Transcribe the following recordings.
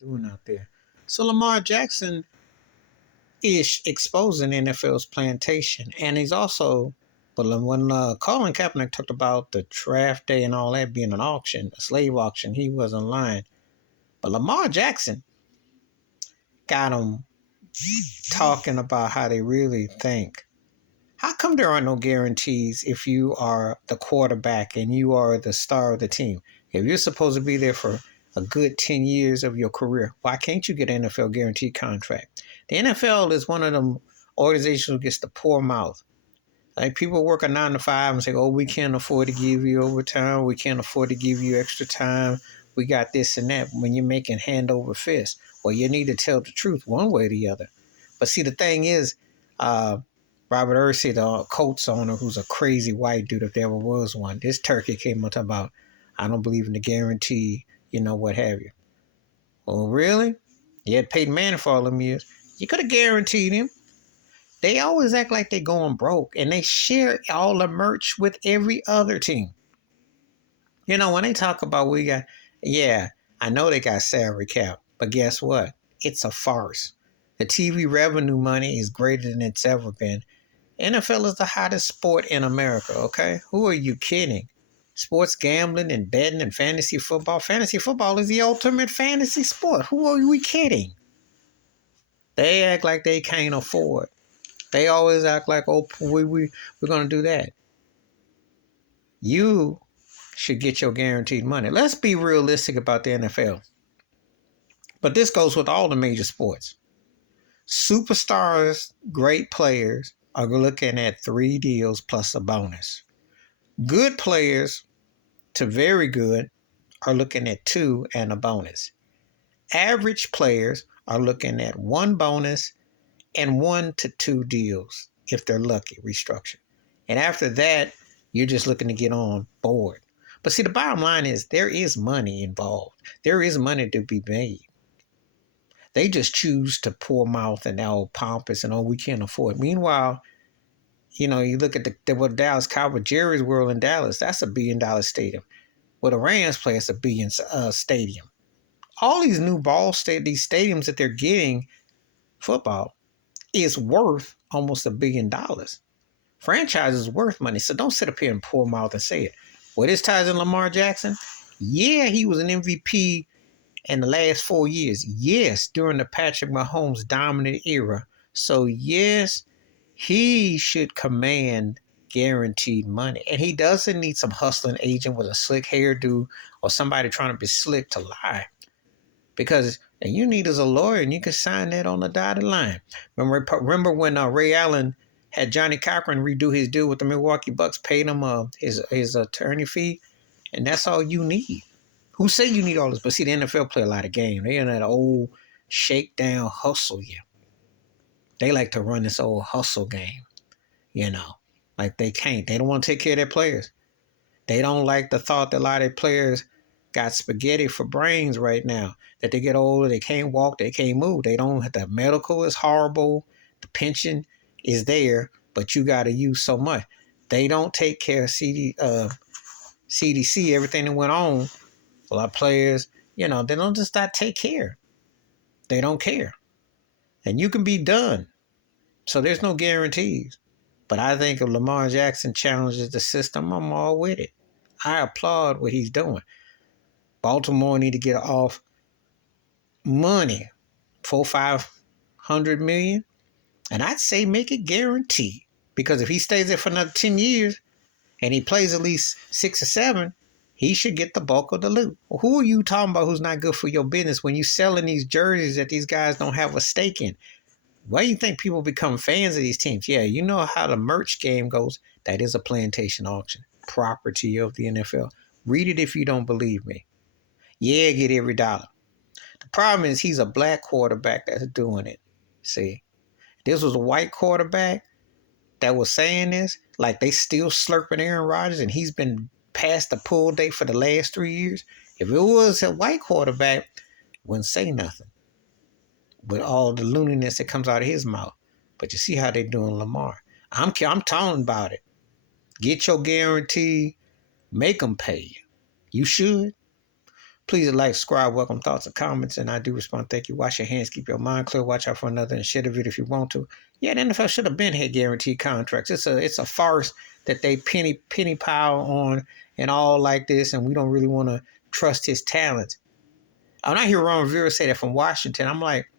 doing out there. So Lamar Jackson is exposing NFL's plantation, and he's also. But when Colin Kaepernick talked about the draft day and all that being an auction, a slave auction, he wasn't lying. But Lamar Jackson got him talking about how they really think. How come there are no guarantees if you are the quarterback and you are the star of the team? If you're supposed to be there for a good 10 years of your career, why can't you get an NFL guaranteed contract? The NFL is one of them organizations who gets the poor mouth. Like people work a 9 to 5 and say, oh, we can't afford to give you overtime. We can't afford to give you extra time. We got this and that when you're making hand over fist. Well, you need to tell the truth one way or the other. But see, the thing is, uh, Robert Ursay, the Colts owner, who's a crazy white dude, if there ever was one, this turkey came up about, I don't believe in the guarantee, what have you. Well, really? You had Peyton Manning for all them years. You could have guaranteed him. They always act like they're going broke, and they share all the merch with every other team. When they talk about yeah, I know they got salary cap, but guess what? It's a farce. The TV revenue money is greater than it's ever been. NFL is the hottest sport in America, okay? Who are you kidding? Sports gambling and betting and fantasy football. Fantasy football is the ultimate fantasy sport. Who are we kidding? They act like they can't afford. They always act like, oh, we're going to do that. You should get your guaranteed money. Let's be realistic about the NFL. But this goes with all the major sports. Superstars, great players are looking at 3 deals plus a bonus. Good players to very good are looking at 2 and a bonus. Average players are looking at 1 bonus and 1 to 2 deals if they're lucky, restructured. And after that, you're just looking to get on board. But see, the bottom line is there is money involved. There is money to be made. They just choose to pour mouth and all pompous and, oh, we can't afford. Meanwhile, you look at what Dallas Cowboys, Jerry's World in Dallas, that's $1 billion stadium. Well, the Rams play, it's $1 billion stadium. All these new these stadiums that they're getting, football, is worth almost $1 billion. Franchise is worth money, so don't sit up here and pour mouth and say it. What is ties in Lamar Jackson? Yeah, he was an MVP in the last 4 years. Yes, during the Patrick Mahomes dominant era. So yes, he should command guaranteed money. And he doesn't need some hustling agent with a slick hairdo or somebody trying to be slick to lie. Because and you need as a lawyer, and you can sign that on the dotted line. Remember when Ray Allen had Johnny Cochran redo his deal with the Milwaukee Bucks, paid him his attorney fee, and that's all you need. Who say you need all this? But see, the NFL play a lot of game. They in that old shakedown hustle, yeah. They like to run this old hustle game, like they can't. They don't want to take care of their players. They don't like the thought that a lot of their players got spaghetti for brains right now. That they get older, they can't walk, they can't move. The medical is horrible. The pension is there, but you got to use so much. They don't take care of CDC, everything that went on. A lot of players, they don't just not take care. They don't care. And you can be done. So there's no guarantees. But I think if Lamar Jackson challenges the system, I'm all with it. I applaud what he's doing. Baltimore need to get off money, $400-500 million, and I'd say make it guaranteed. Because if he stays there for another 10 years and he plays at least 6 or 7, he should get the bulk of the loot. Well, who are you talking about who's not good for your business when you're selling these jerseys that these guys don't have a stake in? Why do you think people become fans of these teams? Yeah, you know how the merch game goes. That is a plantation auction, property of the NFL. Read it if you don't believe me. Yeah, get every dollar. The problem is he's a black quarterback that's doing it. See, this was a white quarterback that was saying this, like they still slurping Aaron Rodgers, and he's been past the pull date for the last 3 years. If it was a white quarterback, wouldn't say nothing with all the looniness that comes out of his mouth. But you see how they're doing Lamar. I'm talking about it. Get your guarantee. Make them pay you. You should. Please like, subscribe, welcome thoughts and comments, and I do respond. Thank you. Wash your hands, keep your mind clear, watch out for another, and share the video if you want to. Yeah, the NFL should have been had guaranteed contracts. It's a farce that they penny pile on and all like this, and we don't really want to trust his talent. When I hear Ron Rivera say that from Washington, I'm like,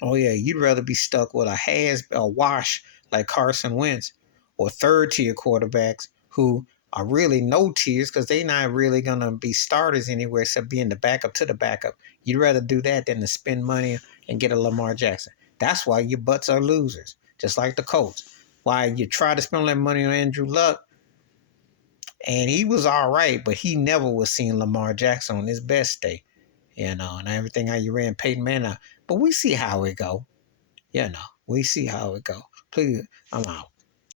oh yeah, you'd rather be stuck with a wash like Carson Wentz or third tier quarterbacks who are really no tiers because they're not really gonna be starters anywhere except being the backup to the backup. You'd rather do that than to spend money and get a Lamar Jackson. That's why your butts are losers, just like the Colts. Why you try to spend all that money on Andrew Luck, and he was all right, but he never was seeing Lamar Jackson on his best day. And everything how you ran Peyton Manning. But we see how it go. We see how it go. Please, I'm out.